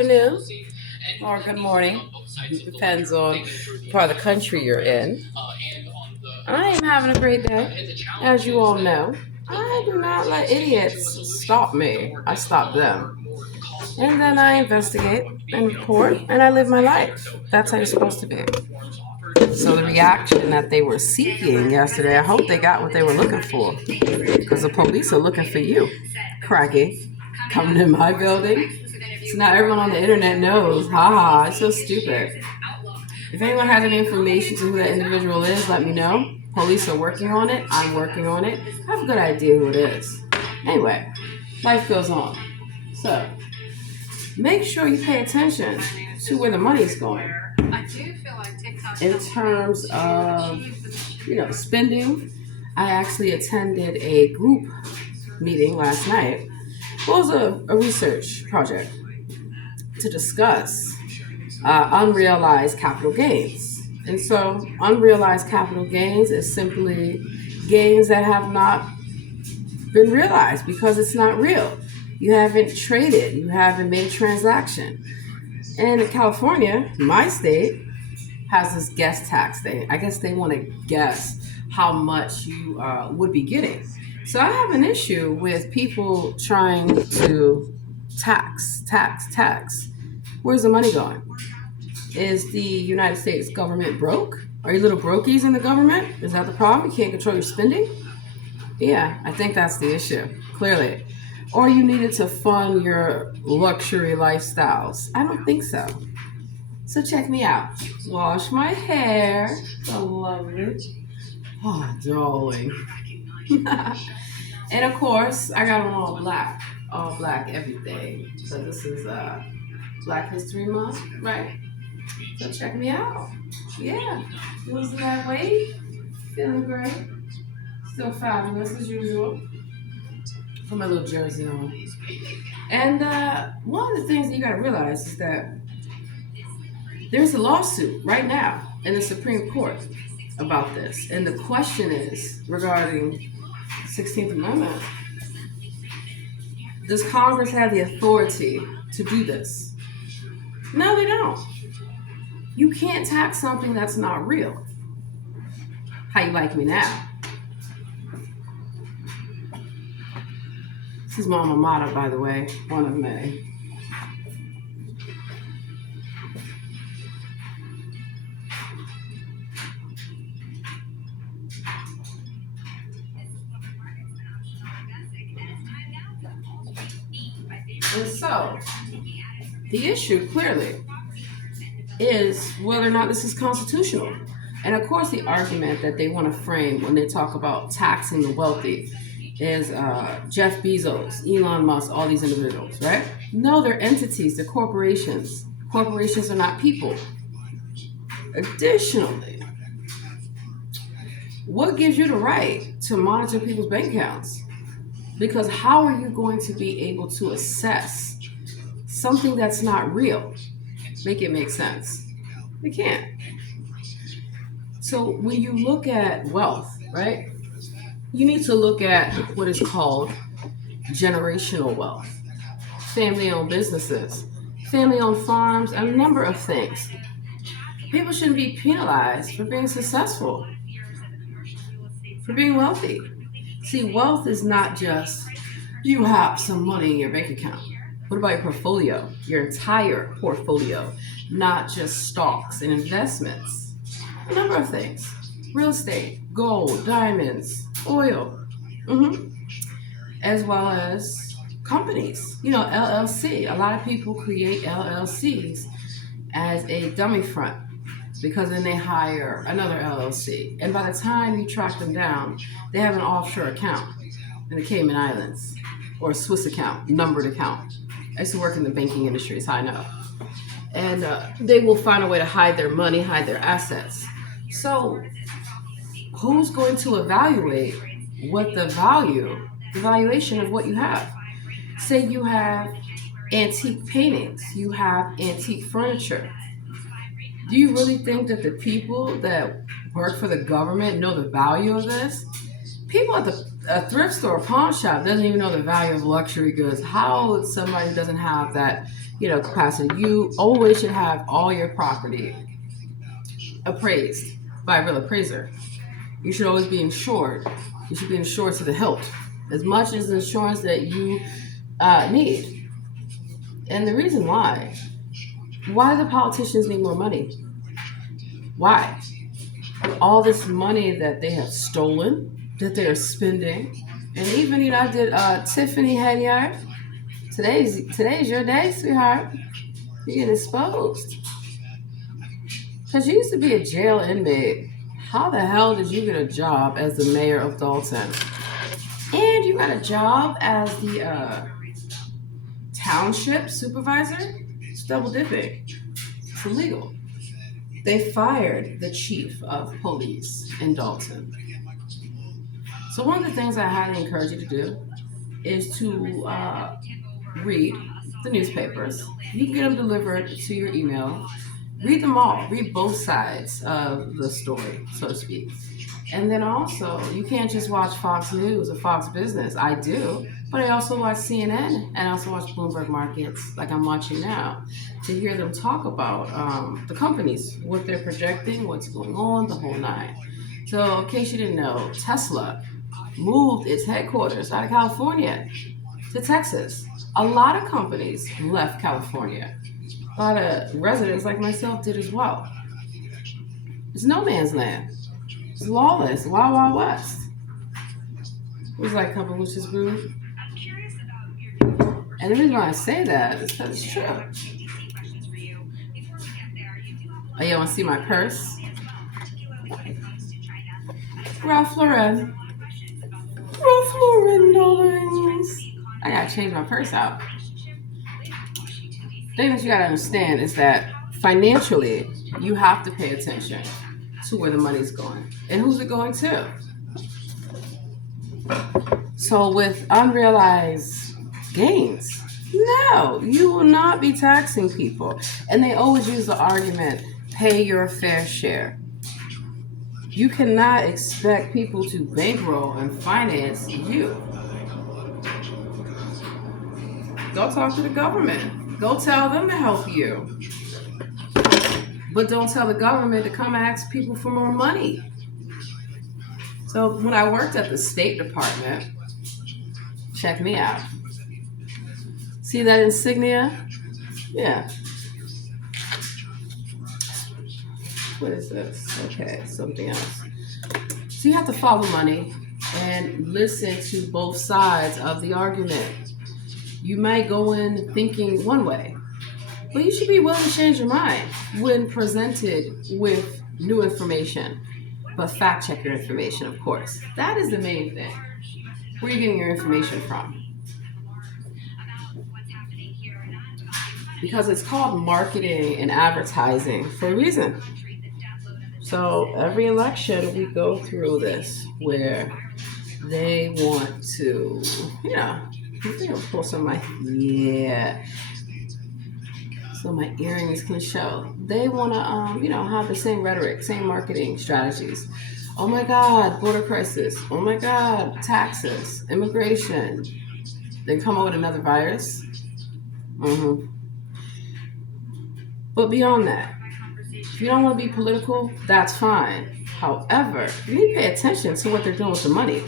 afternoon or good morning. Depends on the part of the country you're in. I am having a great day. As you all know, I do not let idiots stop me. I stop them. And then I investigate and report and I live my life. That's how you're supposed to be. So the reaction that they were seeking yesterday, I hope they got what they were looking for. Because the police are looking for you, cracky, coming in my building. So now everyone on the internet knows. Haha, it's so stupid. If anyone has any information to who that individual is, let me know. Police are working on it. I'm working on it. I have a good idea who it is. Anyway, life goes on. So make sure you pay attention to where the money is going. In terms of, spending, I actually attended a group meeting last night. It was a research project to discuss unrealized capital gains. And so unrealized capital gains is simply gains that have not been realized because it's not real. You haven't traded, you haven't made a transaction. And in California, my state, has this guess tax thing. I guess they want to guess how much you would be getting. So I have an issue with people trying to tax. Where's the money going? Is the United States government broke? Are you little brokies in the government? Is that the problem? You can't control your spending? Yeah, I think that's the issue, clearly. Or you needed to fund your luxury lifestyles. I don't think so. So check me out. Wash my hair. I love it. Oh, darling. And of course, I got on all black everything. So this is Black History Month, right? So check me out. Yeah, losing that weight, feeling great, still fabulous as usual. Put my little jersey on. And one of the things that you got to realize is that there's a lawsuit right now in the Supreme Court about this. And the question is regarding 16th Amendment. Does Congress have the authority to do this? No, they don't. You can't tax something that's not real. How you like me now? This is my alma mater, by the way, one of many. And so, the issue clearly is whether or not this is constitutional. And of course, the argument that they want to frame when they talk about taxing the wealthy is Jeff Bezos, Elon Musk, all these individuals, right? No, they're entities, they're corporations. Corporations are not people. Additionally, what gives you the right to monitor people's bank accounts? Because how are you going to be able to assess something that's not real? Make it make sense. You can't. So when you look at wealth, right, you need to look at what is called generational wealth, family-owned businesses, family-owned farms, a number of things. People shouldn't be penalized for being successful, for being wealthy. See, wealth is not just you have some money in your bank account. What about your portfolio? Your entire portfolio, not just stocks and investments. A number of things. Real estate, gold, diamonds, oil, as well as companies. LLC. A lot of people create LLCs as a dummy front because then they hire another LLC. And by the time you track them down, they have an offshore account in the Cayman Islands or a Swiss account, numbered account. I used to work in the banking industry, so I know. And they will find a way to hide their money, hide their assets. So who's going to evaluate what the valuation of what you have? Say you have antique paintings, you have antique furniture. Do you really think that the people that work for the government know the value of this? People at a thrift store, pawn shop, doesn't even know the value of luxury goods. How would somebody who doesn't have that capacity. You always should have all your property appraised by a real appraiser. You should always be insured. You should be insured to the hilt, as much as the insurance that you need. And the reason why do the politicians need more money? Why? All this money that they have stolen, that they are spending, and even I did Tiffany Henyard. Today's your day, sweetheart. You get exposed because you used to be a jail inmate. How the hell did you get a job as the mayor of Dalton? And you got a job as the township supervisor? It's double dipping. It's illegal. They fired the chief of police in Dalton. So one of the things I highly encourage you to do is to read the newspapers. You can get them delivered to your email. Read them all. Read both sides of the story, so to speak. And then also, you can't just watch Fox News or Fox Business. I do, but I also watch CNN and I also watch Bloomberg Markets, like I'm watching now, to hear them talk about the companies, what they're projecting, what's going on, the whole nine. So, in case you didn't know, Tesla moved its headquarters out of California to Texas. A lot of companies left California. A lot of residents like myself did as well. It's no man's land. It's lawless. Wild, Wild West. It was like Couple Witches Brew. And the reason why I say that is because it's true. Oh, you want to see my purse? Ralph Lauren. Ralph Lauren, darlings. I gotta change my purse out. The thing that you gotta understand is that financially, you have to pay attention to where the money's going and who's it going to. So with unrealized gains, no, you will not be taxing people. And they always use the argument, pay your fair share. You cannot expect people to bankroll and finance you. Go talk to the government. Go tell them to help you. But don't tell the government to come ask people for more money. So when I worked at the State Department, check me out. See that insignia? Yeah. What is this? Okay, something else. So you have to follow money and listen to both sides of the argument. You might go in thinking one way, but you should be willing to change your mind when presented with new information. But fact check your information, of course. That is the main thing. Where are you getting your information from? Because it's called marketing and advertising for a reason. So every election we go through this where they want to, I'm going to pull some of my, so my earrings can show. They want to, have the same rhetoric, same marketing strategies. Oh my God, border crisis. Oh my God, taxes, immigration. Then come up with another virus. But beyond that, if you don't want to be political, that's fine. However, you need to pay attention to what they're doing with the money.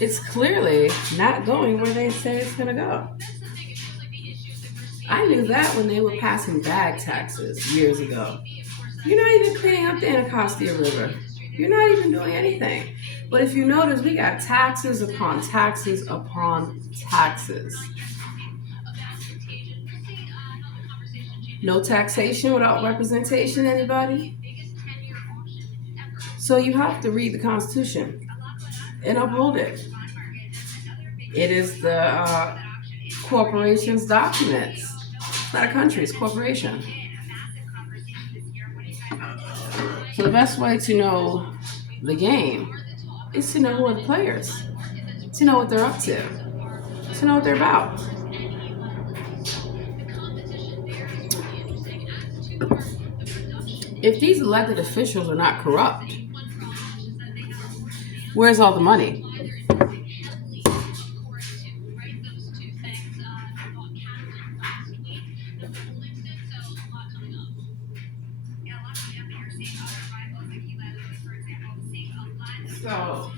It's clearly not going where they say it's going to go. I knew that when they were passing bag taxes years ago. You're not even cleaning up the Anacostia River. You're not even doing anything. But if you notice, we got taxes upon taxes upon taxes. No taxation without representation, anybody? So you have to read the Constitution and uphold it. It is the corporation's documents. It's not a country, it's a corporation. So the best way to know the game is to know who are the players, to know what they're up to know what they're about. If these elected officials are not corrupt, where's all the money? So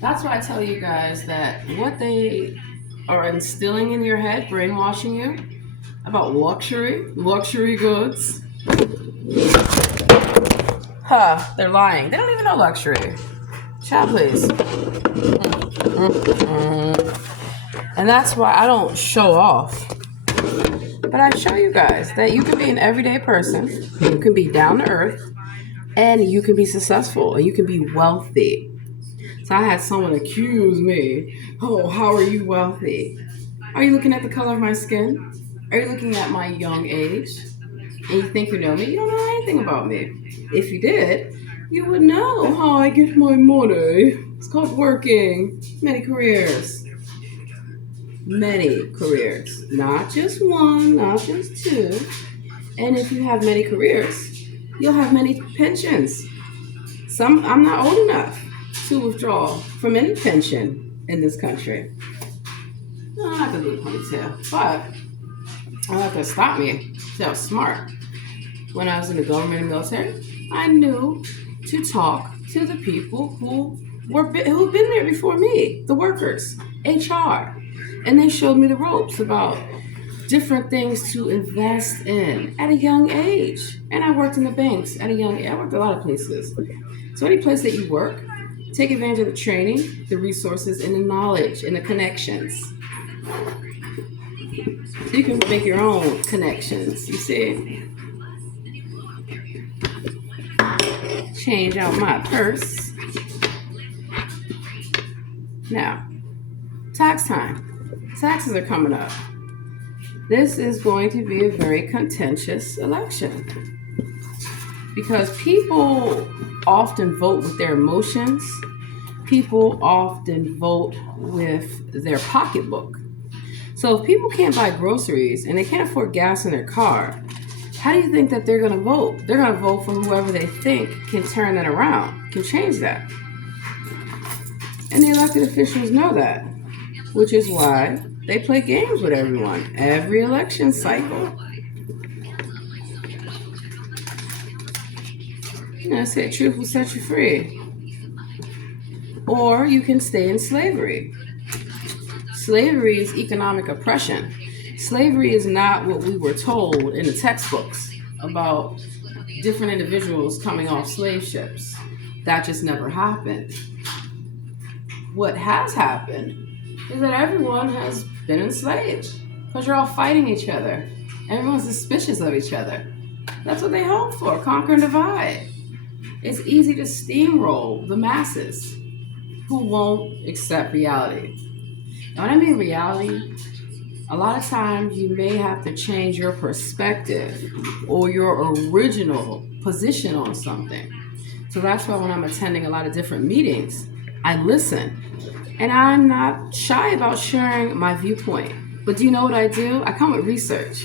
that's why I tell you guys that what they are instilling in your head, brainwashing you about luxury goods. They're lying. They don't even know luxury. Child, please. And that's why I don't show off. But I show you guys that you can be an everyday person, you can be down to earth, and you can be successful, and you can be wealthy. So I had someone accuse me, oh, how are you wealthy? Are you looking at the color of my skin? Are you looking at my young age? And you think you know me? You don't know anything about me. If you did, you would know how I get my money. It's called working. Many careers. Many careers. Not just one, not just two. And if you have many careers, you'll have many pensions. I'm not old enough to withdraw from any pension in this country. No, I have to do a ponytail, but I have to stop me. See, I was smart. When I was in the government and military, I knew to talk to the people who've been there before me, the workers, HR, and they showed me the ropes about different things to invest in at a young age. And I worked in the banks at a young age. I worked a lot of places. So any place that you work, take advantage of the training, the resources, and the knowledge and the connections. So you can make your own connections, you see. Change out my purse. Now, tax time. Taxes are coming up. This is going to be a very contentious election because people often vote with their emotions. People often vote with their pocketbook. So if people can't buy groceries and they can't afford gas in their car, how do you think that they're going to vote? They're going to vote for whoever they think can turn that around, can change that. And the elected officials know that, which is why they play games with everyone every election cycle. I said truth will set you free. Or you can stay in slavery. Slavery is economic oppression. Slavery is not what we were told in the textbooks about different individuals coming off slave ships. That just never happened. What has happened is that everyone has been enslaved because you're all fighting each other. Everyone's suspicious of each other. That's what they hope for, conquer and divide. It's easy to steamroll the masses who won't accept reality. And when I mean reality, a lot of times you may have to change your perspective or your original position on something. So that's why when I'm attending a lot of different meetings, I listen. And I'm not shy about sharing my viewpoint. But do you know what I do? I come with research.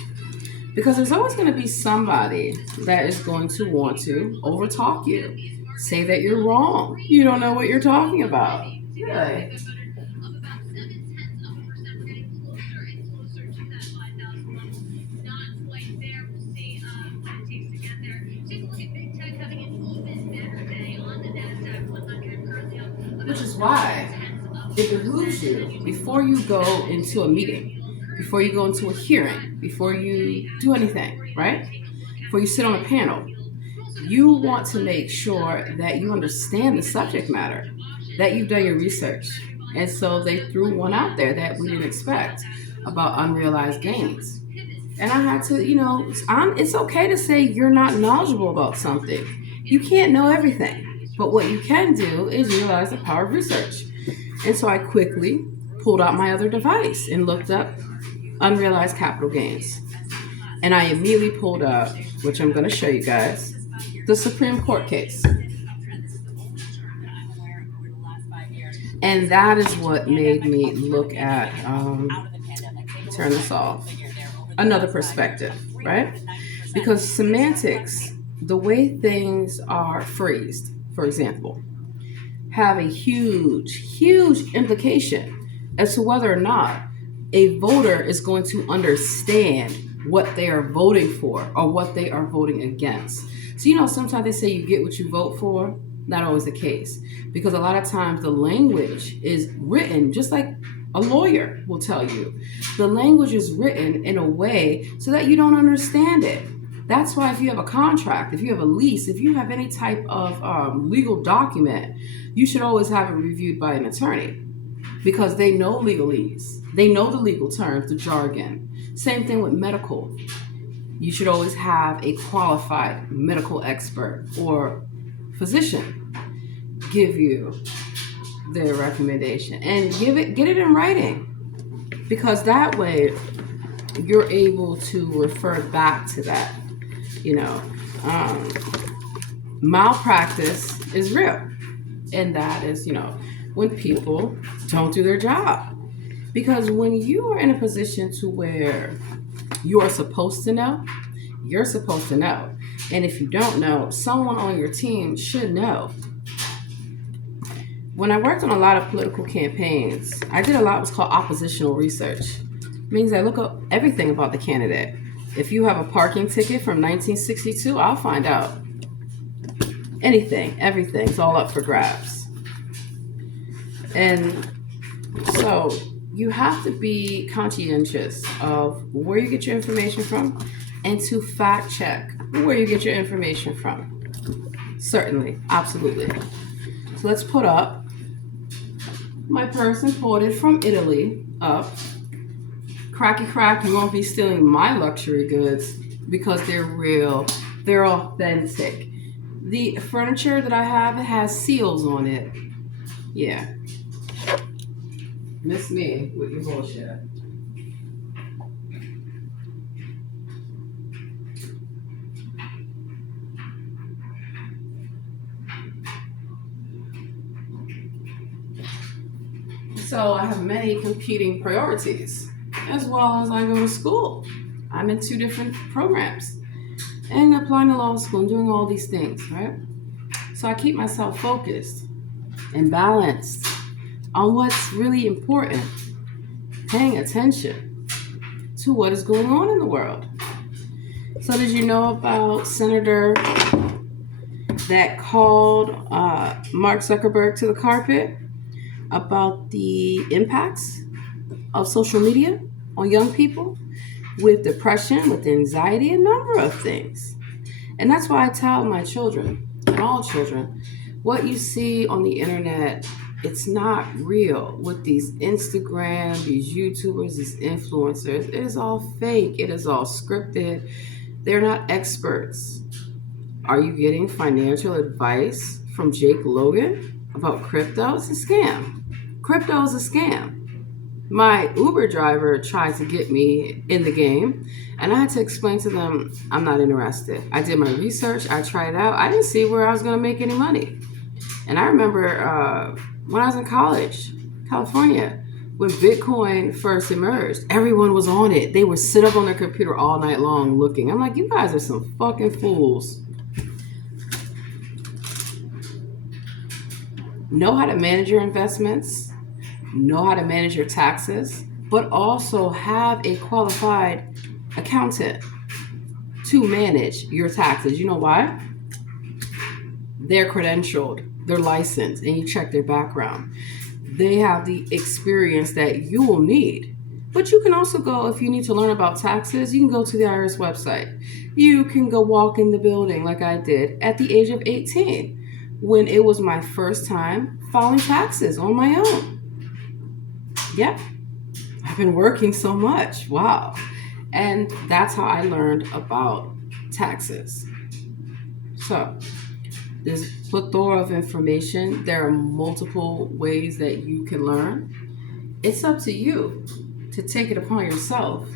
Because there's always going to be somebody that is going to want to overtalk you. Say that you're wrong. You don't know what you're talking about. Yeah. Which is why it behooves you before you go into a meeting, before you go into a hearing, before you do anything, right? Before you sit on a panel, you want to make sure that you understand the subject matter, that you've done your research. And so they threw one out there that we didn't expect about unrealized gains. And I had to, it's okay to say you're not knowledgeable about something. You can't know everything. But what you can do is realize the power of research. And so I quickly pulled out my other device and looked up unrealized capital gains. And I immediately pulled up, which I'm going to show you guys, the Supreme Court case. And that is what made me look at, turn this off. another perspective, right? Because semantics, the way things are phrased, for example, have a huge implication as to whether or not a voter is going to understand what they are voting for or what they are voting against. So, sometimes they say you get what you vote for. Not always the case, because a lot of times the language is written just like a lawyer will tell you. The language is written in a way so that you don't understand it. That's why if you have a contract, if you have a lease, if you have any type of legal document, you should always have it reviewed by an attorney, because they know legalese. They know the legal terms, the jargon. Same thing with medical. You should always have a qualified medical expert or physician give you their recommendation, and get it in writing, because that way you're able to refer back to that. Malpractice is real, and that is when people don't do their job. Because when you are in a position to where you are supposed to know, you're supposed to know. And if you don't know, someone on your team should know. When I worked on a lot of political campaigns, I did a lot what's called oppositional research. It means I look up everything about the candidate. If you have a parking ticket from 1962, I'll find out. Anything, everything, it's all up for grabs. And so you have to be conscientious of where you get your information from, and to fact check where you get your information from. Certainly, absolutely. So let's put up my purse imported from Italy up. Cracky crack, you won't be stealing my luxury goods, because they're real, they're authentic. The furniture that I have has seals on it. Yeah. Miss me with your bullshit. So I have many competing priorities, as well as I go to school. I'm in 2 different programs and applying to law school and doing all these things, right? So I keep myself focused and balanced on what's really important, paying attention to what is going on in the world. So did you know about Senator that called Mark Zuckerberg to the carpet about the impacts of social media on young people with depression, with anxiety, a number of things? And that's why I tell my children, and all children, what you see on the internet, it's not real. With these Instagram, these YouTubers, these influencers, it is all fake. It is all scripted. They're not experts. Are you getting financial advice from Jake Logan about crypto? It's a scam. Crypto is a scam. My Uber driver tried to get me in the game, and I had to explain to them, I'm not interested. I did my research. I tried it out. I didn't see where I was going to make any money. And I remember when I was in college, California, when Bitcoin first emerged, everyone was on it. They would sit up on their computer all night long looking. I'm like, you guys are some fucking fools. Know how to manage your investments, know how to manage your taxes, but also have a qualified accountant to manage your taxes. You know why? They're credentialed, they're licensed, and you check their background. They have the experience that you will need. But you can also go, if you need to learn about taxes, you can go to the IRS website. You can go walk in the building like I did at the age of 18, when it was my first time filing taxes on my own. Yep, I've been working so much. Wow. And that's how I learned about taxes. So there's a plethora of information. There are multiple ways that you can learn. It's up to you to take it upon yourself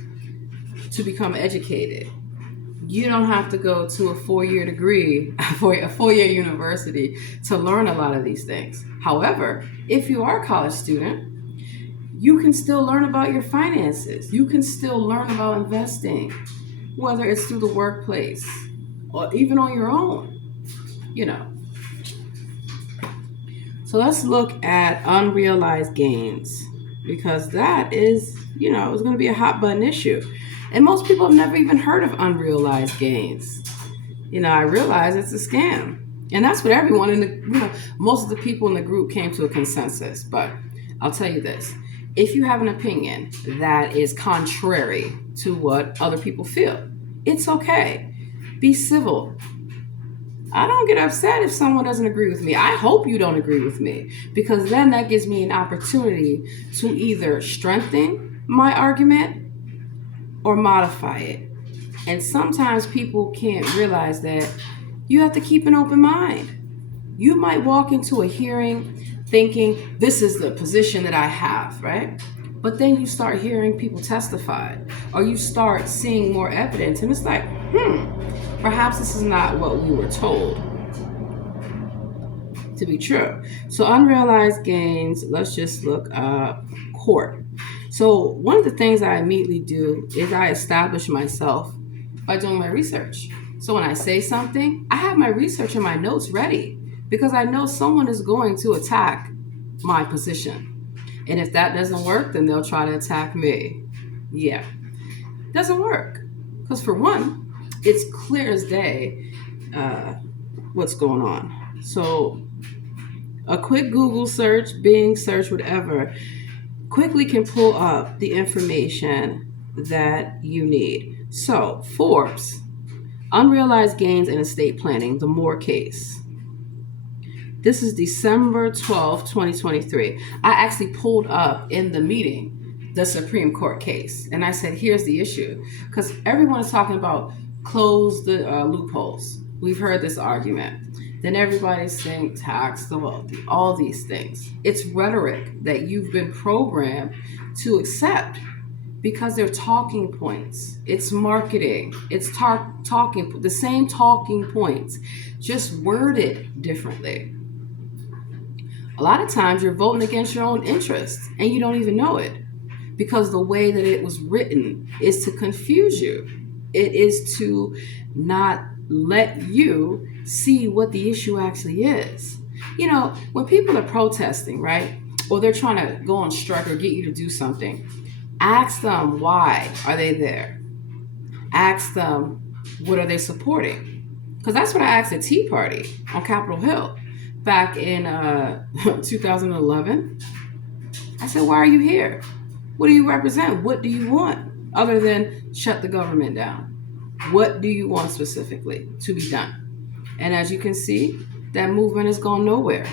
to become educated. You don't have to go to a 4-year degree, a 4-year university to learn a lot of these things. However, if you are a college student, you can still learn about your finances. You can still learn about investing, whether it's through the workplace or even on your own, you know. So let's look at unrealized gains, because that is, it's going to be a hot button issue. And most people have never even heard of unrealized gains. I realize it's a scam. And that's what everyone most of the people in the group came to a consensus. But I'll tell you this. If you have an opinion that is contrary to what other people feel, it's okay. Be civil. I don't get upset if someone doesn't agree with me. I hope you don't agree with me, because then that gives me an opportunity to either strengthen my argument or modify it. And sometimes people can't realize that you have to keep an open mind. You might walk into a hearing thinking, this is the position that I have, right? But then you start hearing people testify, or you start seeing more evidence, and it's like, perhaps this is not what we were told to be true. So unrealized gains, let's just look up court. So one of the things I immediately do is I establish myself by doing my research. So when I say something, I have my research and my notes ready, because I know someone is going to attack my position. And if that doesn't work, then they'll try to attack me. Yeah, doesn't work. Because for one, it's clear as day what's going on. So a quick Google search, Bing search, whatever, quickly can pull up the information that you need. So Forbes, unrealized gains in estate planning, the Moore case. This is December 12th, 2023. I actually pulled up in the meeting the Supreme Court case. And I said, here's the issue. Because everyone is talking about close the loopholes. We've heard this argument. Then everybody's saying tax the wealthy, all these things. It's rhetoric that you've been programmed to accept, because they're talking points. It's marketing. It's talking, the same talking points, just worded differently. A lot of times you're voting against your own interests and you don't even know it, because the way that it was written is to confuse you. It is to not let you see what the issue actually is. When people are protesting, right, or they're trying to go on strike or get you to do something, ask them, why are they there? Ask them, what are they supporting? Because that's what I asked the Tea Party on Capitol Hill back in 2011. I said, why are you here? What do you represent? What do you want other than shut the government down? What do you want specifically to be done? And as you can see, that movement has gone nowhere.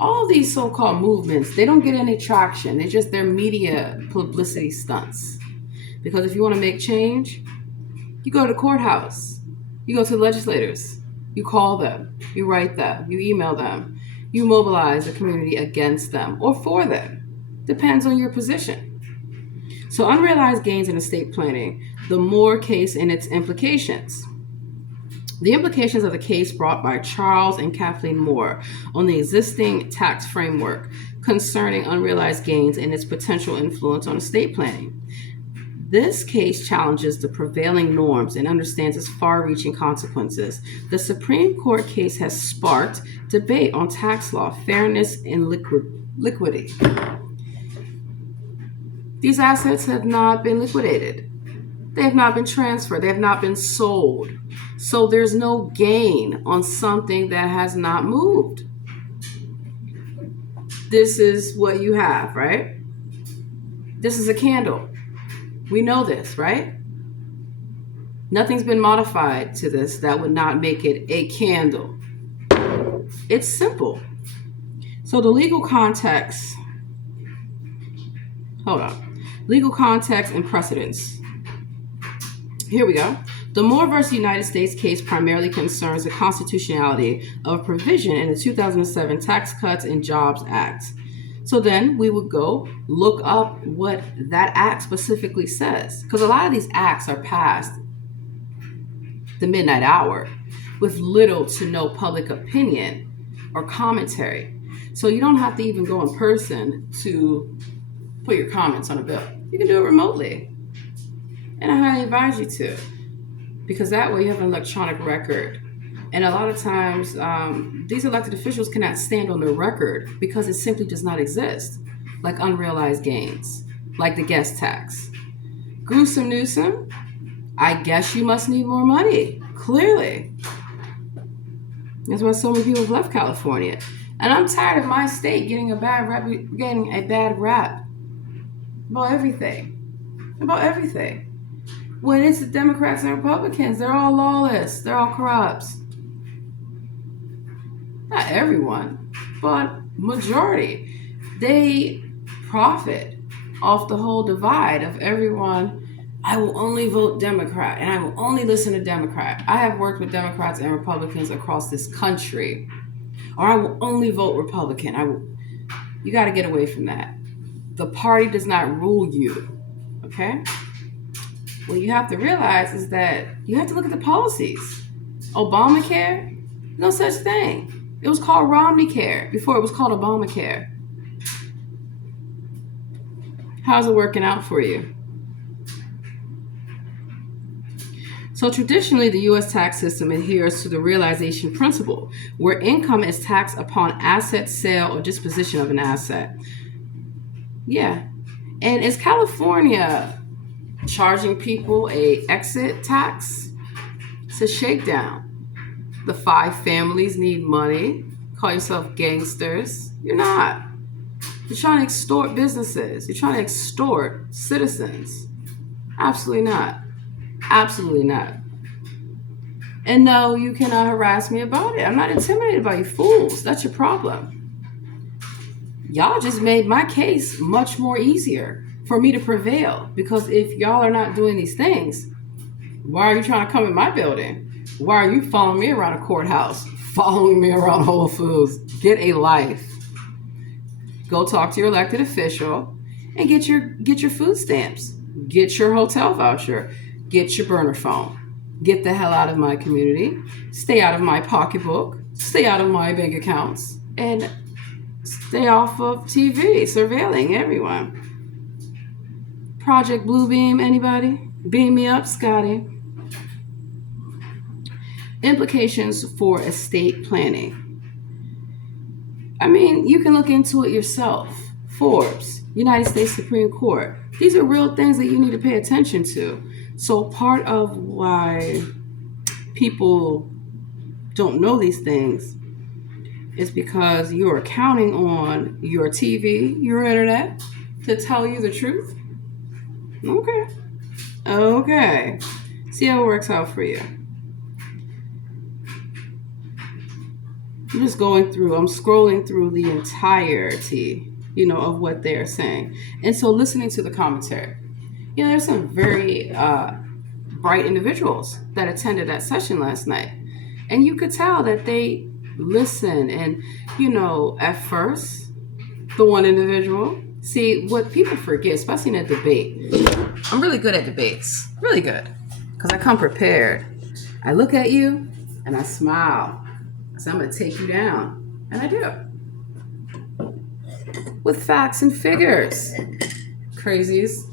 All these so-called movements, they don't get any traction. They're media publicity stunts. Because if you want to make change, you go to the courthouse, you go to the legislators, you call them, you write them, you email them, you mobilize the community against them or for them. Depends on your position. So unrealized gains in estate planning, the Moore case and its implications. The implications of the case brought by Charles and Kathleen Moore on the existing tax framework concerning unrealized gains and its potential influence on estate planning. This case challenges the prevailing norms and understands its far-reaching consequences. The Supreme Court case has sparked debate on tax law, fairness, and liquidity. These assets have not been liquidated. They have not been transferred. They have not been sold. So there's no gain on something that has not moved. This is what you have, right? This is a candle. We know this, right? Nothing's been modified to this that would not make it a candle. It's simple. So the legal context, legal context and precedents. Here we go. The Moore versus United States case primarily concerns the constitutionality of a provision in the 2007 Tax Cuts and Jobs Act. So then we would go look up what that act specifically says, because a lot of these acts are passed the midnight hour with little to no public opinion or commentary. So you don't have to even go in person to put your comments on a bill. You can do it remotely. And I highly advise you to, because that way you have an electronic record. And a lot of times, these elected officials cannot stand on their record because it simply does not exist, like unrealized gains, like the guest tax. Gruesome Newsom, I guess you must need more money, clearly. That's why so many people have left California. And I'm tired of my state getting a bad rap about everything. When it's the Democrats and Republicans, they're all lawless. They're all corrupt. Not everyone, but majority. They profit off the whole divide of everyone. I will only vote Democrat and I will only listen to Democrat. I have worked with Democrats and Republicans across this country. Or I will only vote Republican. You got to get away from that. The party does not rule you. Okay? What you have to realize is that you have to look at the policies. Obamacare, no such thing. It was called Romney Care before it was called Obamacare. How's it working out for you? So traditionally, the U.S. tax system adheres to the realization principle, where income is taxed upon asset sale or disposition of an asset. Yeah. And is California charging people a exit tax? It's a shakedown. The 5 families need money. Call yourself gangsters. You're not. You're trying to extort businesses. You're trying to extort citizens. Absolutely not. Absolutely not. And no, you cannot harass me about it. I'm not intimidated by you fools. That's your problem. Y'all just made my case much more easier for me to prevail. Because if y'all are not doing these things, why are you trying to come in my building? Why are you following me around a courthouse? Following me around Whole Foods? Get a life. Go talk to your elected official and get your food stamps. Get your hotel voucher. Get your burner phone. Get the hell out of my community. Stay out of my pocketbook. Stay out of my bank accounts. And stay off of TV, surveilling everyone. Project Bluebeam, anybody? Beam me up, Scotty. Implications for estate planning. I mean, you can look into it yourself. Forbes, United States Supreme Court. These are real things that you need to pay attention to. So part of why people don't know these things is because you're counting on your TV, your internet, to tell you the truth. Okay. See how it works out for you. I'm scrolling through the entirety, of what they're saying. And so listening to the commentary, there's some very bright individuals that attended that session last night. And you could tell that they listen. And, at first, the one individual, see, what people forget, especially in a debate, I'm really good at debates. Really good. Because I come prepared. I look at you and I smile. So I'm going to take you down. And I do. With facts and figures. Crazies.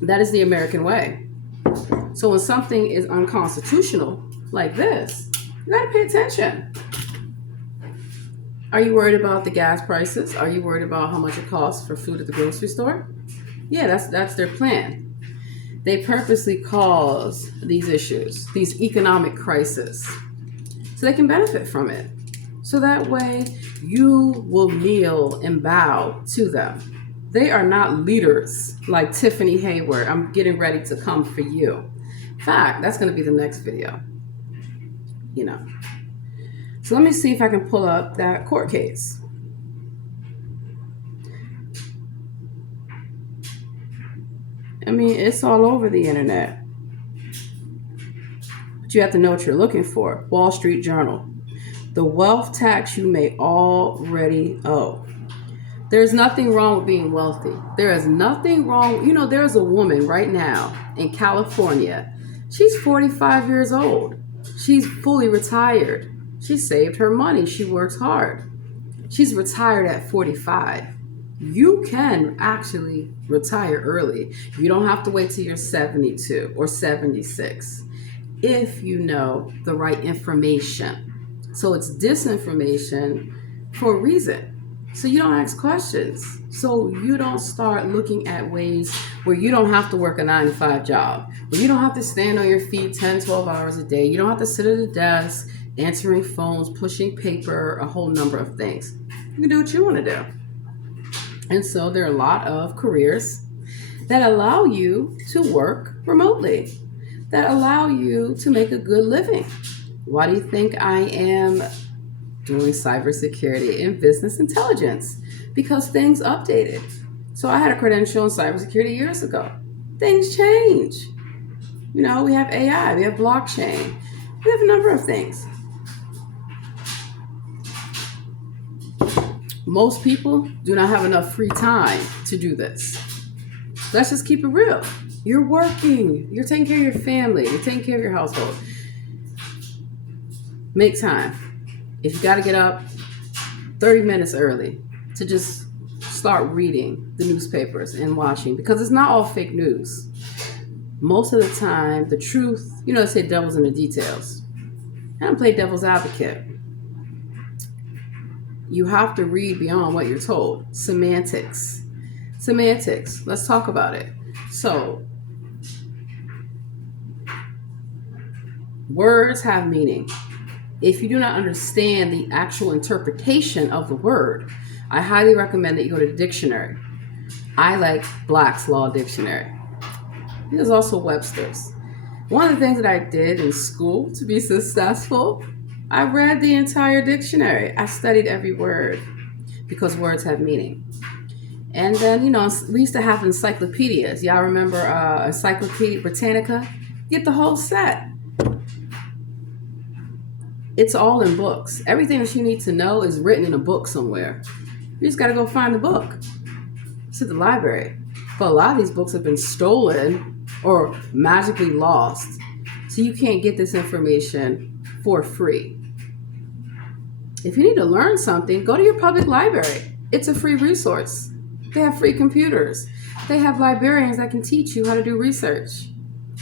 That is the American way. So when something is unconstitutional like this, you got to pay attention. Are you worried about the gas prices? Are you worried about how much it costs for food at the grocery store? Yeah, that's their plan. They purposely cause these issues, these economic crises, so they can benefit from it. So that way you will kneel and bow to them. They are not leaders like Tiffany Hayward. I'm getting ready to come for you. In fact, that's going to be the next video. So let me see if I can pull up that court case. I mean, it's all over the internet. But you have to know what you're looking for. Wall Street Journal. The wealth tax you may already owe. There's nothing wrong with being wealthy. There is nothing wrong. There's a woman right now in California. She's 45 years old. She's fully retired. She saved her money. She works hard. She's retired at 45. You can actually retire early. You don't have to wait till you're 72 or 76 if you know the right information. So it's disinformation for a reason. So you don't ask questions. So you don't start looking at ways where you don't have to work a 9 to 5 job, where you don't have to stand on your feet 10, 12 hours a day. You don't have to sit at a desk answering phones, pushing paper, a whole number of things. You can do what you want to do. And so there are a lot of careers that allow you to work remotely, that allow you to make a good living. Why do you think I am doing cybersecurity and business intelligence? Because things updated. So I had a credential in cybersecurity years ago. Things change. We have AI, we have blockchain, we have a number of things. Most people do not have enough free time to do this. Let's just keep it real. You're working, you're taking care of your family, you're taking care of your household. Make time. If you got to get up 30 minutes early to just start reading the newspapers and watching, because it's not all fake news. Most of the time, the truth, they say devil's in the details. I don't play devil's advocate. You have to read beyond what you're told. Semantics. Let's talk about it. So, words have meaning. If you do not understand the actual interpretation of the word, I highly recommend that you go to the dictionary. I like Black's Law Dictionary. There's also Webster's. One of the things that I did in school to be successful, I read the entire dictionary. I studied every word because words have meaning. And then, we used to have encyclopedias. Y'all remember Encyclopedia Britannica? Get the whole set. It's all in books. Everything that you need to know is written in a book somewhere. You just got to go find the book. It's at the library. But a lot of these books have been stolen or magically lost. So you can't get this information for free. If you need to learn something, go to your public library. It's a free resource. They have free computers. They have librarians that can teach you how to do research.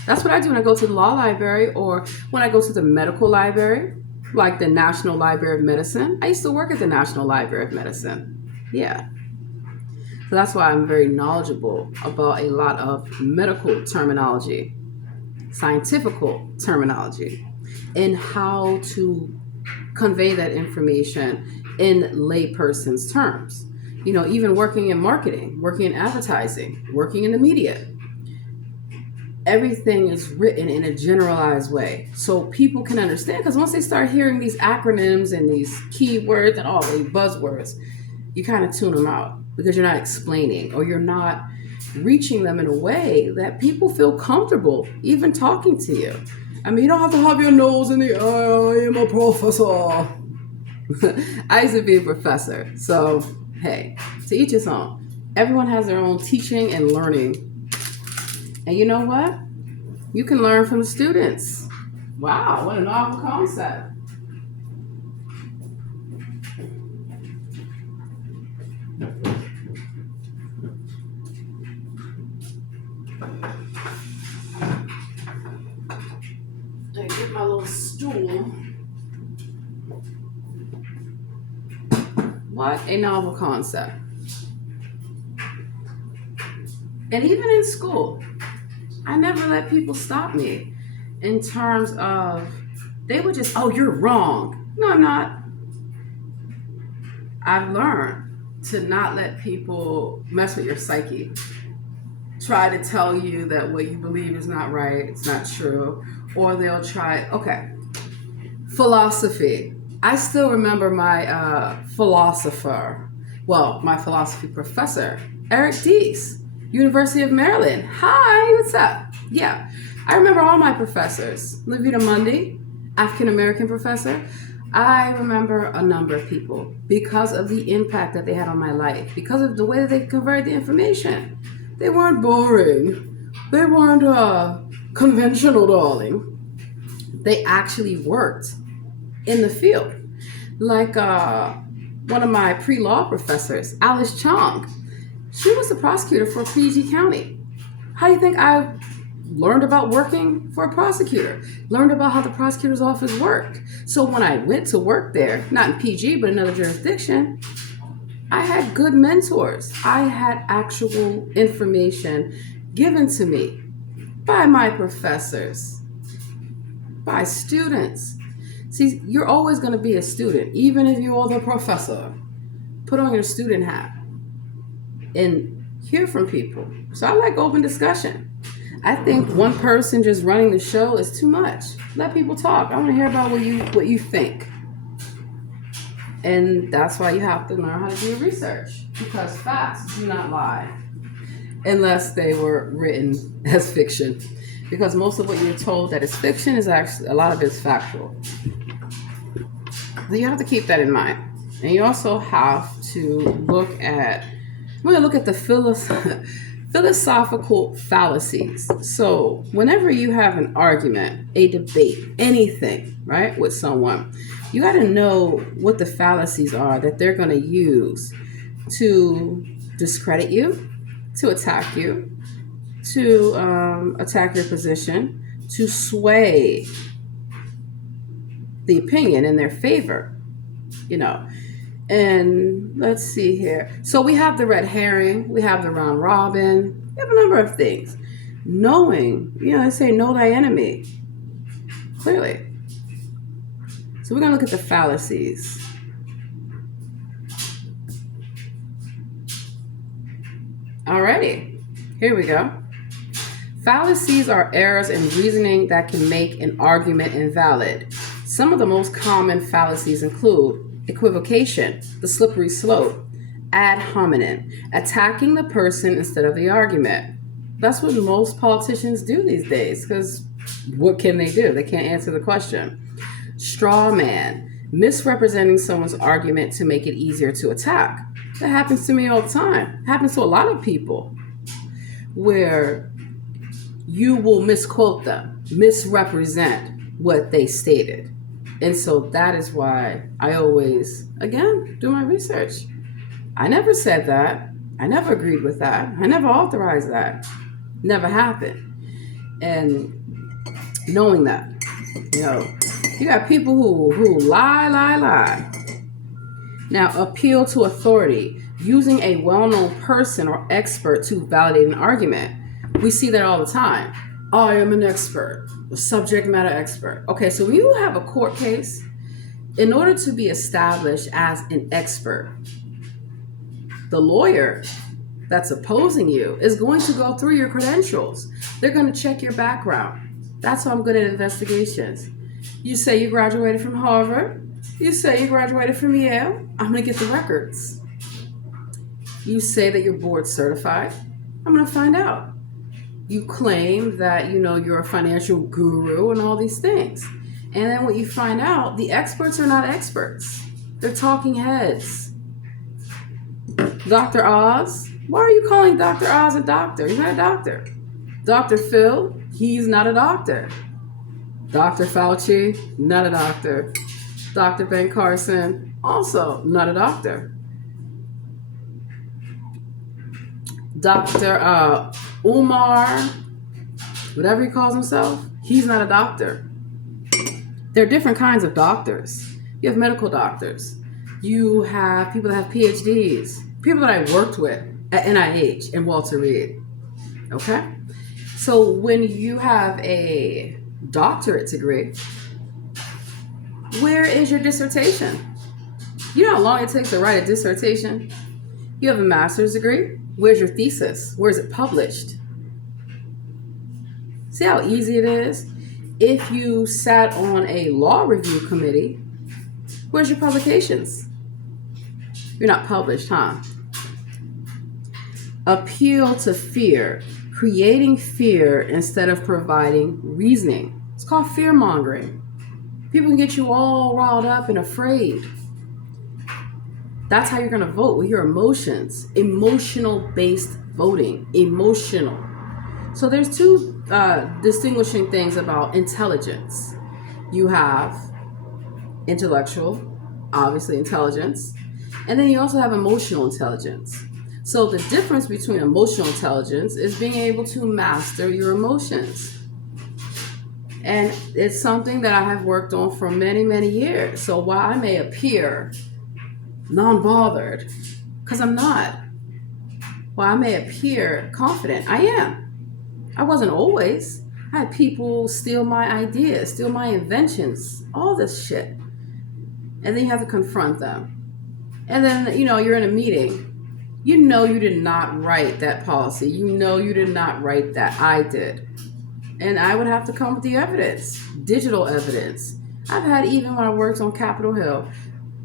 That's what I do when I go to the law library or when I go to the medical library, like the National Library of Medicine. I used to work at the National Library of Medicine. Yeah. So that's why I'm very knowledgeable about a lot of medical terminology, scientific terminology, and how to convey that information in layperson's terms. Even working in marketing, working in advertising, working in the media. Everything is written in a generalized way so people can understand, because once they start hearing these acronyms and these keywords and all these buzzwords, you kind of tune them out because you're not explaining or you're not reaching them in a way that people feel comfortable even talking to you. You don't have to have your nose in the I am a professor. I used to be a professor. So, hey, to each his own. Everyone has their own teaching and learning. And you know what? You can learn from the students. Wow, what a novel concept. I get my little stool. What a novel concept. And even in school, I never let people stop me in terms of, they would just, oh, you're wrong. No, I'm not. I've learned to not let people mess with your psyche. Try to tell you that what you believe is not right, it's not true. Or they'll try, okay, philosophy. I still remember my my philosophy professor, Eric Deese, University of Maryland. Hi, what's up? Yeah, I remember all my professors. Levita Mundy, African-American professor. I remember a number of people because of the impact that they had on my life, because of the way that they conveyed the information. They weren't boring. They weren't conventional, darling. They actually worked in the field. Like one of my pre-law professors, Alice Chong. She was the prosecutor for PG County. How do you think I learned about working for a prosecutor? Learned about how the prosecutor's office worked. So when I went to work there, not in PG, but another jurisdiction, I had good mentors. I had actual information given to me by my professors, by students. See, you're always going to be a student, even if you're the professor. Put on your student hat and hear from people. So I like open discussion. I think one person just running the show is too much. Let people talk. I want to hear about what you think. And that's why you have to learn how to do research, because facts do not lie unless they were written as fiction. Because most of what you're told that is fiction is actually, a lot of it's factual. So you have to keep that in mind. And you also have to look at, we're going to look at the philosophical fallacies. So whenever you have an argument, a debate, anything, right, with someone, you got to know what the fallacies are that they're going to use to discredit you, to attack you, to attack your position, to sway the opinion in their favor, you know. And let's see here. So we have the red herring, we have the round robin, we have a number of things. Knowing, they say know thy enemy, clearly. So we're going to look at the fallacies. Alrighty, here we go. Fallacies are errors in reasoning that can make an argument invalid. Some of the most common fallacies include equivocation, the slippery slope, ad hominem, attacking the person instead of the argument. That's what most politicians do these days, because what can they do? They can't answer the question. Straw man, misrepresenting someone's argument to make it easier to attack. That happens to me all the time. It happens to a lot of people, where you will misquote them, misrepresent what they stated. And so that is why I always, again, do my research. I never said that. I never agreed with that. I never authorized that. Never happened. And knowing that, you got people who lie. Now, appeal to authority, using a well-known person or expert to validate an argument. We see that all the time. I am an expert, a subject matter expert. Okay, so when you have a court case, in order to be established as an expert, the lawyer that's opposing you is going to go through your credentials. They're going to check your background. That's why I'm good at investigations. You say you graduated from Harvard. You say you graduated from Yale. I'm going to get the records. You say that you're board certified. I'm going to find out. You claim that, you're a financial guru and all these things. And then what you find out, the experts are not experts. They're talking heads. Dr. Oz, why are you calling Dr. Oz a doctor? He's not a doctor. Dr. Phil, he's not a doctor. Dr. Fauci, not a doctor. Dr. Ben Carson, also not a doctor. Dr. Umar, whatever he calls himself, he's not a doctor. There are different kinds of doctors. You have medical doctors. You have people that have PhDs, people that I worked with at NIH and Walter Reed. Okay? So when you have a doctorate degree, where is your dissertation? You know how long it takes to write a dissertation? You have a master's degree. Where's your thesis? Where is it published? See how easy it is? If you sat on a law review committee, where's your publications? You're not published, huh? Appeal to fear, creating fear instead of providing reasoning. It's called fear mongering. People can get you all riled up and afraid. That's how you're going to vote, with your emotions. Emotional-based voting. Emotional. So there's two distinguishing things about intelligence. You have intellectual, obviously intelligence, And then you also have emotional intelligence. So the difference between emotional intelligence is being able to master your emotions. And it's something that I have worked on for many, many years. So while I may appear non-bothered, because I'm not, while I may appear confident, I am. I wasn't always. I had people steal my ideas, steal my inventions, all this shit. And then you have to confront them. And then, you're in a meeting. You did not write that policy. You did not write that. I did. And I would have to come with the evidence, digital evidence. I've had, even when I worked on Capitol Hill,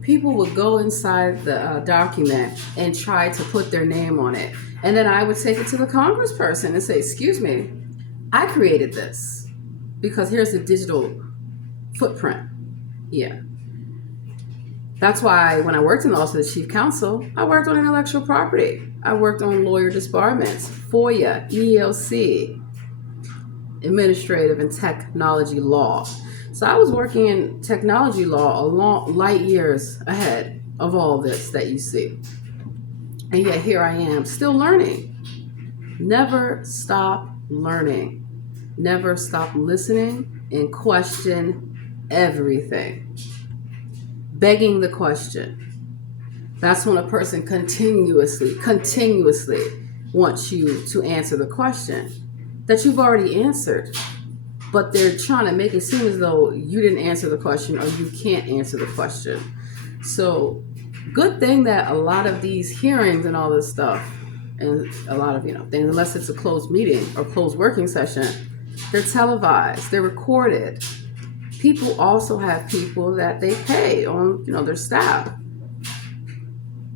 people would go inside the document and try to put their name on it. And then I would take it to the congressperson and say, excuse me, I created this because here's the digital footprint. Yeah. That's why when I worked in the Office of the Chief Counsel, I worked on intellectual property. I worked on lawyer disbarments, FOIA, ELC, administrative and technology law. So I was working in technology law light years ahead of all this that you see. And yet here I am still learning. Never stop learning. Never stop listening and question everything. Begging the question. That's when a person continuously wants you to answer the question that you've already answered, but they're trying to make it seem as though you didn't answer the question or you can't answer the question. So good thing that a lot of these hearings and all this stuff, and a lot of things, unless it's a closed meeting or closed working session, they're televised, they're recorded. People also have people that they pay on their staff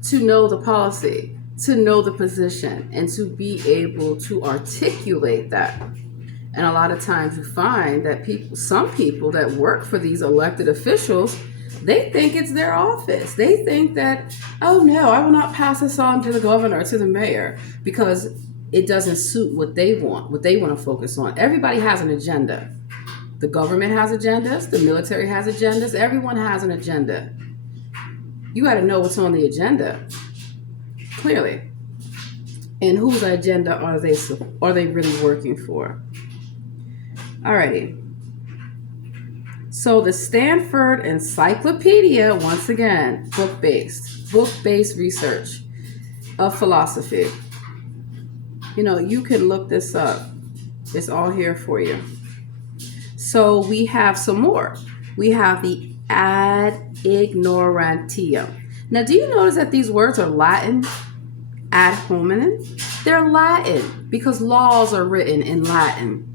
to know the policy, to know the position, and to be able to articulate that. And a lot of times you find that some people that work for these elected officials, they think it's their office. They think that, oh no, I will not pass this on to the governor, to the mayor, because it doesn't suit what they want to focus on. Everybody has an agenda. The government has agendas, the military has agendas, everyone has an agenda. You got to know what's on the agenda, clearly. And whose agenda are they really working for? Alrighty. So the Stanford Encyclopedia, once again, book-based research of philosophy. You can look this up. It's all here for you. So we have some more. We have the ad ignorantium. Now, do you notice that these words are Latin? Ad hominem? They're Latin because laws are written in Latin.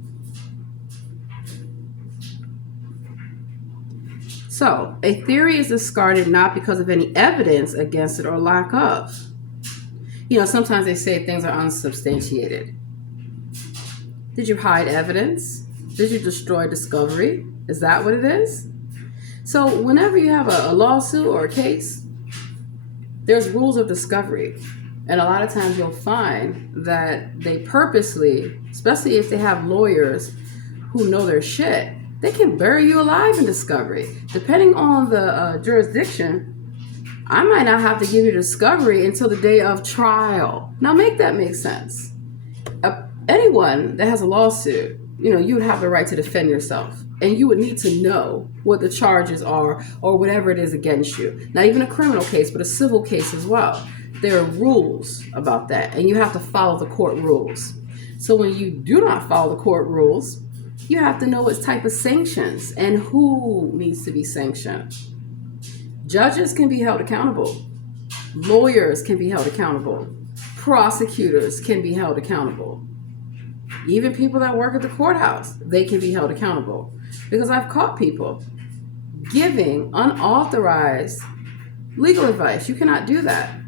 So, a theory is discarded not because of any evidence against it or lack of. Sometimes they say things are unsubstantiated. Did you hide evidence? Did you destroy discovery? Is that what it is? So whenever you have a lawsuit or a case, there's rules of discovery. And a lot of times you'll find that they purposely, especially if they have lawyers who know their shit, they can bury you alive in discovery. Depending on the jurisdiction, I might not have to give you discovery until the day of trial. Now make that make sense. Anyone that has a lawsuit, you would have the right to defend yourself. And you would need to know what the charges are or whatever it is against you. Not even a criminal case, but a civil case as well. There are rules about that, and you have to follow the court rules. So when you do not follow the court rules, you have to know what type of sanctions and who needs to be sanctioned. Judges can be held accountable. Lawyers can be held accountable. Prosecutors can be held accountable. Even people that work at the courthouse, they can be held accountable. Because I've caught people giving unauthorized legal advice. You cannot do that.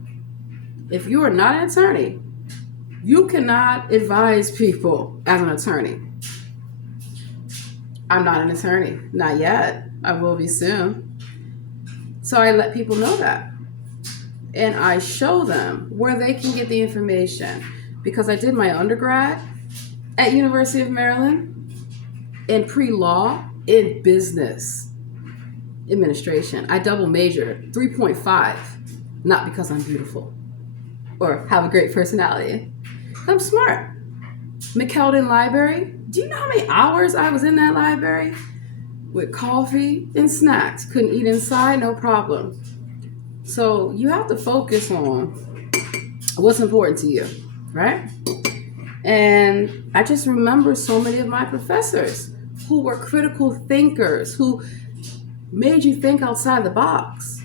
If you are not an attorney, you cannot advise people as an attorney. I'm not an attorney. Not yet. I will be soon. So I let people know that. And I show them where they can get the information. Because I did my undergrad at University of Maryland in pre-law in business administration. I double majored, 3.5. not because I'm beautiful or have a great personality. I'm smart. McKeldin Library. Do you know how many hours I was in that library? With coffee and snacks. Couldn't eat inside, no problem. So you have to focus on what's important to you, right? And I just remember so many of my professors who were critical thinkers, who made you think outside the box.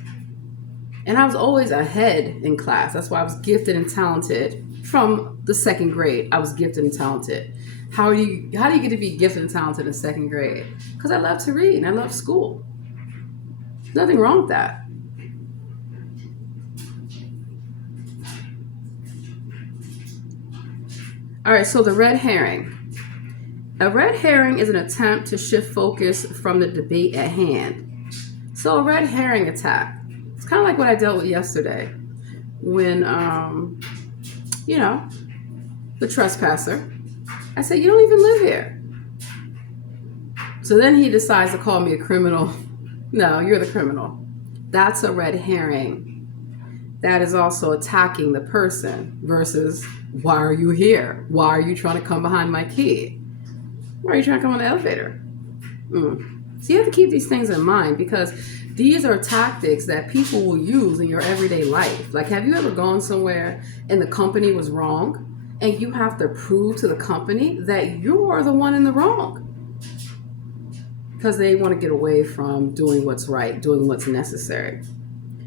And I was always ahead in class. That's why I was gifted and talented. From the second grade, I was gifted and talented. How do you get to be gifted and talented in second grade? Because I love to read and I love school. There's nothing wrong with that. All right, so the red herring. A red herring is an attempt to shift focus from the debate at hand. So a red herring attack. It's kind of like what I dealt with yesterday when, the trespasser. I said, you don't even live here. So then he decides to call me a criminal. No, you're the criminal. That's a red herring. That is also attacking the person versus, why are you here? Why are you trying to come behind my key? Why are you trying to come on the elevator? So you have to keep these things in mind because these are tactics that people will use in your everyday life. Like, have you ever gone somewhere and the company was wrong and you have to prove to the company that you're the one in the wrong? Because they want to get away from doing what's right, doing what's necessary.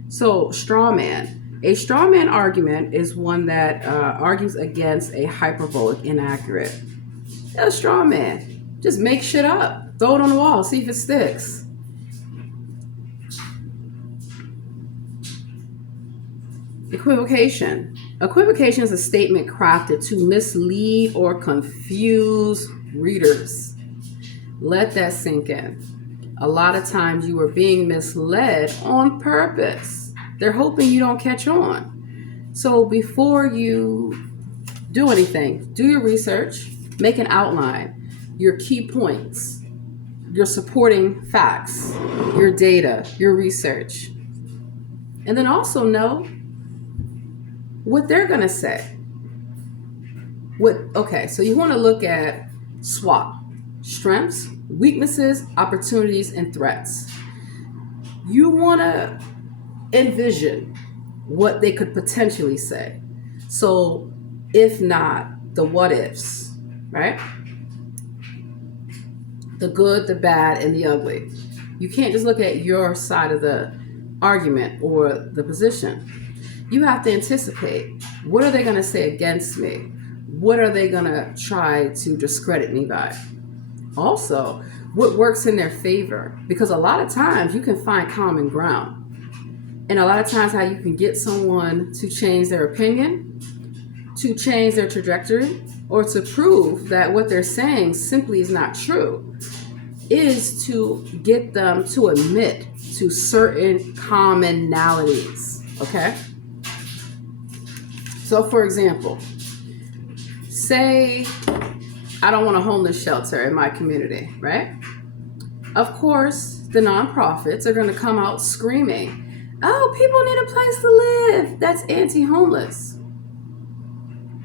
So, straw man. A straw man argument is one that argues against a hyperbolic inaccurate. A straw man. Just make shit up. Throw it on the wall. See if it sticks. Equivocation. Equivocation is a statement crafted to mislead or confuse readers. Let that sink in. A lot of times you are being misled on purpose. They're hoping you don't catch on. So before you do anything, do your research, make an outline, your key points, your supporting facts, your data, your research. And then also know what they're going to say. So you want to look at SWOT, strengths, weaknesses, opportunities, and threats. You want to envision what they could potentially say. So if not, the what ifs, right? The good, the bad, and the ugly. You can't just look at your side of the argument or the position. You have to anticipate, what are they going to say against me? What are they going to try to discredit me by? Also, what works in their favor? Because a lot of times you can find common ground. And a lot of times how you can get someone to change their opinion, to change their trajectory, or to prove that what they're saying simply is not true, is to get them to admit to certain commonalities, okay? So for example, say I don't want a homeless shelter in my community, right? Of course, the nonprofits are going to come out screaming, oh, people need a place to live. That's anti-homeless.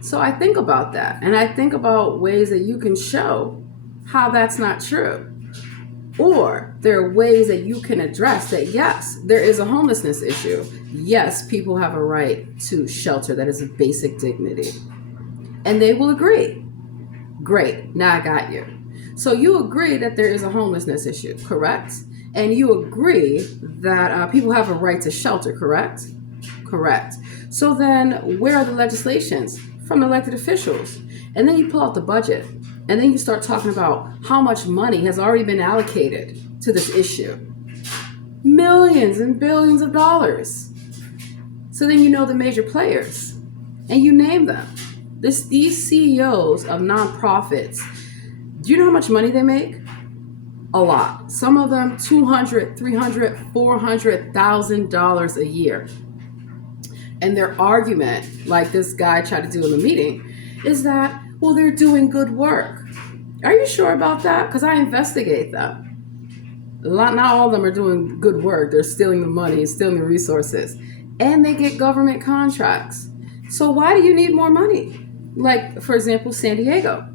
So I think about that, and I think about ways that you can show how that's not true. Or there are ways that you can address that, yes, there is a homelessness issue. Yes, people have a right to shelter that is a basic dignity. And they will agree. Great, now I got you. So you agree that there is a homelessness issue, correct? And you agree that people have a right to shelter, correct? Correct. So then where are the legislations from elected officials? And then you pull out the budget. And then you start talking about how much money has already been allocated to this issue. Millions and billions of dollars. So then you know the major players. And you name them. These CEOs of nonprofits, do you know how much money they make? A lot. Some of them $200,000, $300,000, $400,000 a year. And their argument, like this guy tried to do in the meeting, is that, well, they're doing good work. Are you sure about that? Because I investigate them. Not all of them are doing good work. They're stealing the money, stealing the resources. and they get government contracts. So why do you need more money? Like, for example, San Diego,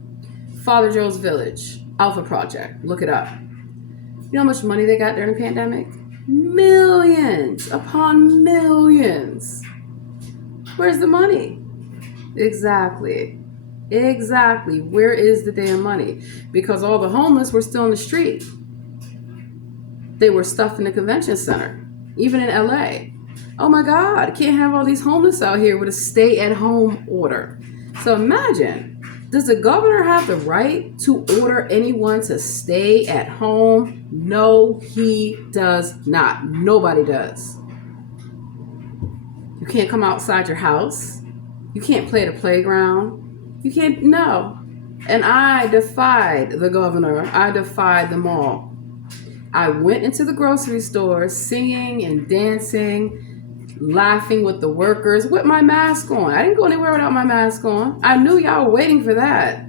Father Joe's Village, Alpha Project, look it up. You know how much money they got during the pandemic? Millions upon millions. Where's the money? Exactly. Where is the damn money? Because all the homeless were still in the street. They were stuffed in the convention center, even in LA. Oh my God, can't have all these homeless out here with a stay-at-home order. So imagine, does the governor have the right to order anyone to stay at home? No, he does not. Nobody does. You can't come outside your house. You can't play at a playground. You can't, no. And I defied the governor. I defied them all. I went into the grocery store singing and dancing, laughing with the workers with my mask on. I didn't go anywhere without my mask on. I knew y'all were waiting for that.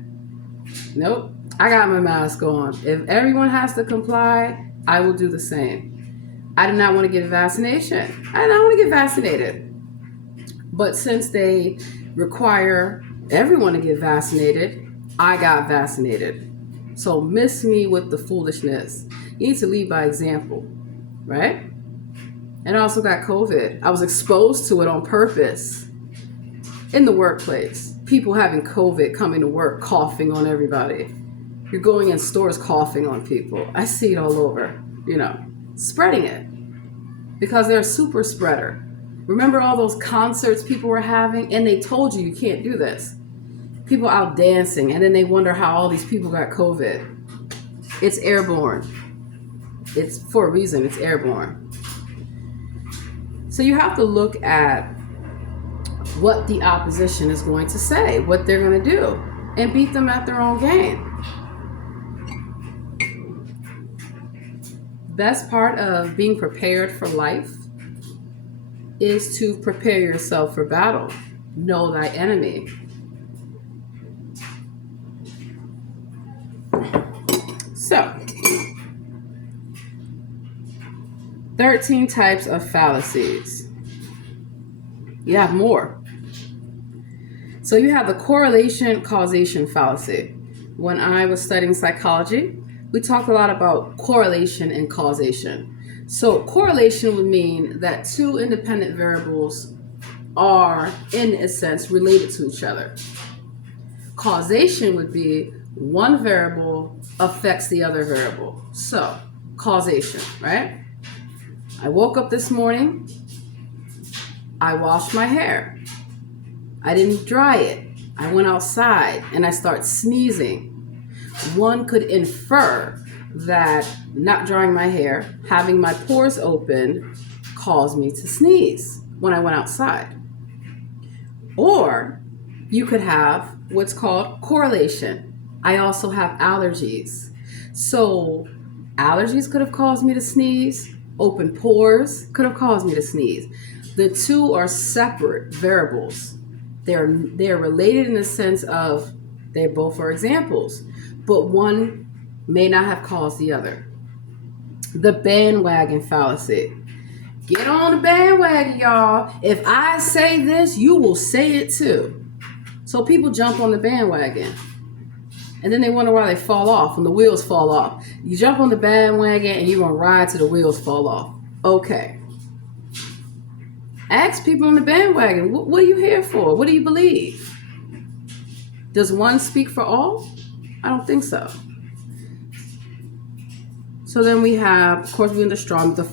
Nope, I got my mask on. If everyone has to comply, I will do the same. I did not want to get a vaccination. I did not want to get vaccinated. But since they require everyone to get vaccinated, I got vaccinated. So miss me with the foolishness. You need to lead by example, right? And I also got COVID. I was exposed to it on purpose in the workplace. People having COVID coming to work, coughing on everybody. You're going in stores coughing on people. I see it all over, spreading it because they're a super spreader. Remember all those concerts people were having and they told you can't do this. People out dancing and then they wonder how all these people got COVID. It's airborne. It's for a reason, it's airborne. So you have to look at what the opposition is going to say, what they're going to do, and beat them at their own game. Best part of being prepared for life is to prepare yourself for battle. Know thy enemy. So, 13 types of fallacies. You have more. So you have the correlation causation fallacy. When I was studying psychology, we talked a lot about correlation and causation. So correlation would mean that two independent variables are, in a sense, related to each other. Causation would be one variable affects the other variable. So, causation, right? I woke up this morning, I washed my hair. I didn't dry it. I went outside and I start sneezing. One could infer that not drying my hair, having my pores open, caused me to sneeze when I went outside. Or you could have what's called correlation. I also have allergies. So allergies could have caused me to sneeze. Open pores could have caused me to sneeze. The two are separate variables. They're related in the sense of they both are examples, but one may not have caused the other. The bandwagon fallacy. Get on the bandwagon, y'all. If I say this, you will say it too. So people jump on the bandwagon. And then they wonder why they fall off when the wheels fall off. You jump on the bandwagon and you're going to ride till the wheels fall off. Okay. Ask people on the bandwagon, what are you here for? What do you believe? Does one speak for all? I don't think so. So then we have, of course, we're in the strong, the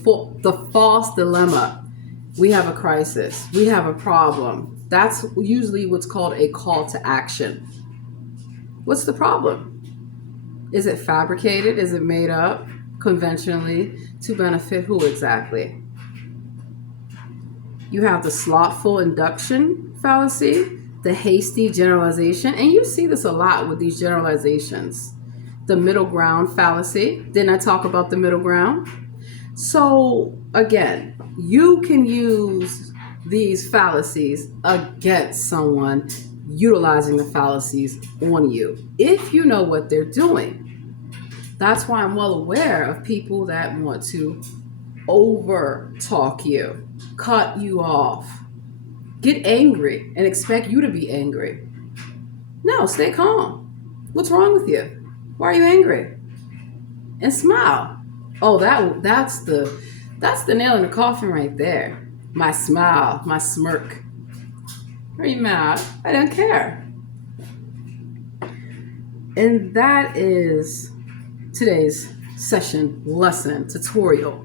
false dilemma. We have a crisis. We have a problem. That's usually what's called a call to action. What's the problem? Is it fabricated? Is it made up conventionally to benefit who exactly? You have the slothful induction fallacy, the hasty generalization, and you see this a lot with these generalizations. The middle ground fallacy. Didn't I talk about the middle ground? So again, you can use these fallacies against someone utilizing the fallacies on you if you know what they're doing. That's why I'm well aware of people that want to over talk you, cut you off, get angry, and expect you to be angry. No, stay calm. What's wrong with you? Why are you angry? And smile. Oh, that's the nail in the coffin right there. My smile, my smirk. Are you mad? I don't care. And that is today's session lesson tutorial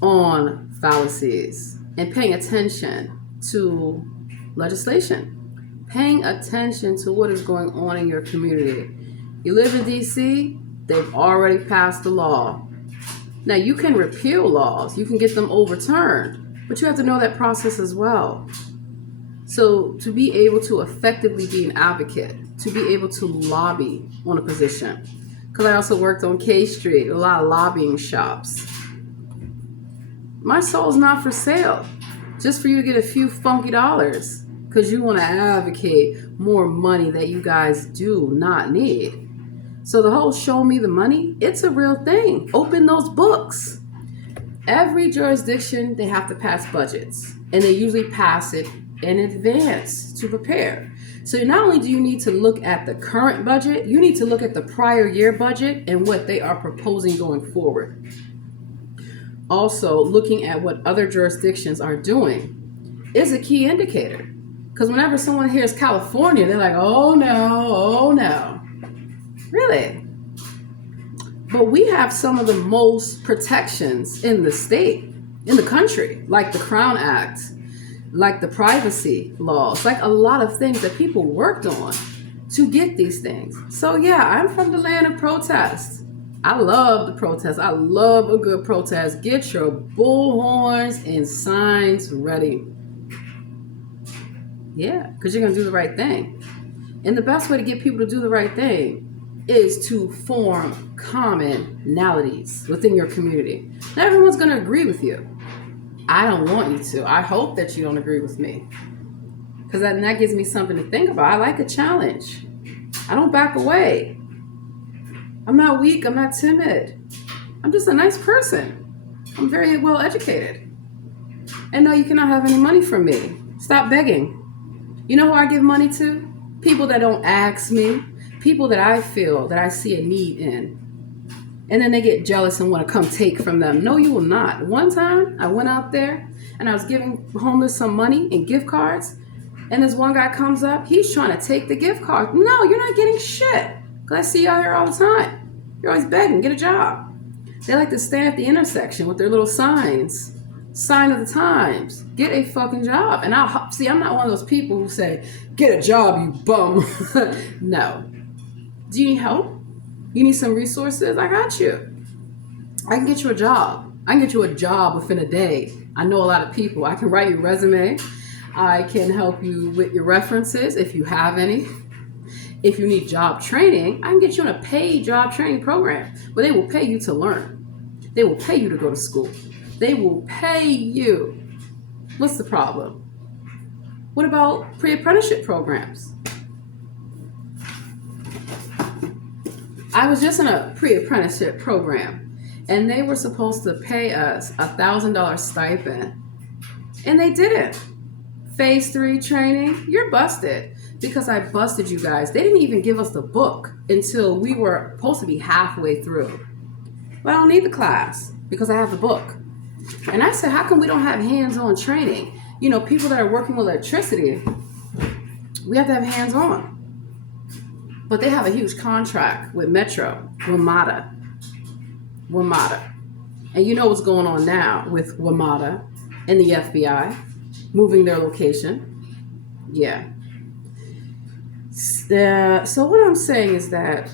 on fallacies and paying attention to legislation, paying attention to what is going on in your community. You live in DC, they've already passed the law. Now you can repeal laws, you can get them overturned, but you have to know that process as well. So to be able to effectively be an advocate, to be able to lobby on a position, because I also worked on K Street, a lot of lobbying shops. My soul's not for sale, just for you to get a few funky dollars, because you want to advocate more money that you guys do not need. So the whole show me the money, it's a real thing. Open those books. Every jurisdiction, they have to pass budgets, and they usually pass it in advance to prepare. So not only do you need to look at the current budget, you need to look at the prior year budget and what they are proposing going forward. Also, looking at what other jurisdictions are doing is a key indicator. Because whenever someone hears California, they're like, oh no. Really? But we have some of the most protections in the state, in the country, like the Crown Act, like the privacy laws, like a lot of things that people worked on to get these things. So yeah, I'm from the land of protest. I love the protest. I love a good protest. Get your bullhorns and signs ready. Yeah, because you're going to do the right thing. And the best way to get people to do the right thing is to form commonalities within your community. Not everyone's going to agree with you. I don't want you to. I hope that you don't agree with me, because that gives me something to think about. I like a challenge. I don't back away. I'm not weak. I'm not timid. I'm just a nice person. I'm very well educated. And no, you cannot have any money from me. Stop begging. You know who I give money to? People that don't ask me. People that I feel that I see a need in. And then they get jealous and want to come take from them. No, you will not. One time I went out there and I was giving homeless some money and gift cards. And this one guy comes up. He's trying to take the gift card. No, you're not getting shit. Because I see you out here all the time. You're always begging. Get a job. They like to stand at the intersection with their little signs. Sign of the times. Get a fucking job. And I'm not one of those people who say, get a job, you bum. No. Do you need help? You need some resources? I got you. I can get you a job. I can get you a job within a day. I know a lot of people. I can write your resume. I can help you with your references if you have any. If you need job training, I can get you in a paid job training program where they will pay you to learn. They will pay you to go to school. They will pay you. What's the problem? What about pre-apprenticeship programs? I was just in a pre-apprenticeship program, and they were supposed to pay us $1,000 stipend, and they didn't. Phase 3 training, you're busted, because I busted you guys. They didn't even give us the book until we were supposed to be halfway through. But I don't need the class because I have the book. And I said, how come we don't have hands-on training? You know, people that are working with electricity, we have to have hands-on. But they have a huge contract with Metro, WMATA. And you know what's going on now with WMATA and the FBI moving their location. Yeah. So what I'm saying is that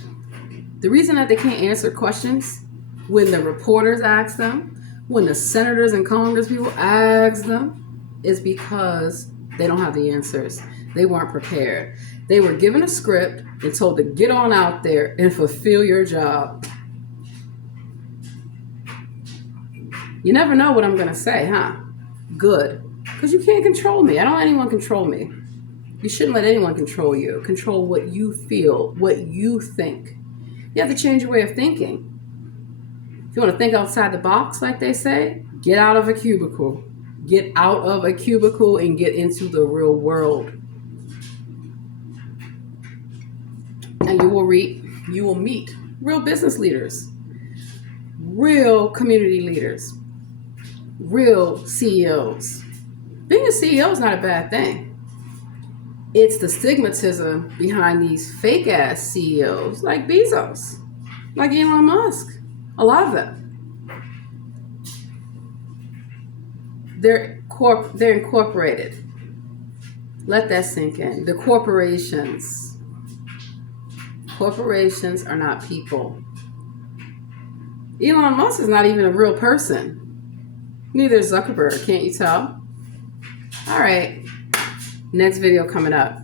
the reason that they can't answer questions when the reporters ask them, when the senators and Congress people ask them, is because they don't have the answers. They weren't prepared. They were given a script and told to get on out there and fulfill your job. You never know what I'm going to say, huh? Good. Because you can't control me. I don't let anyone control me. You shouldn't let anyone control you. Control what you feel, what you think. You have to change your way of thinking. If you want to think outside the box, like they say, get out of a cubicle. Get out of a cubicle and get into the real world. And you will meet real business leaders, real community leaders, real CEOs. Being a CEO is not a bad thing. It's the stigmatism behind these fake ass CEOs like Bezos, like Elon Musk. A lot of them. They're incorporated. Let that sink in. The corporations. Corporations are not people. Elon Musk is not even a real person. Neither is Zuckerberg, can't you tell? All right. Next video coming up.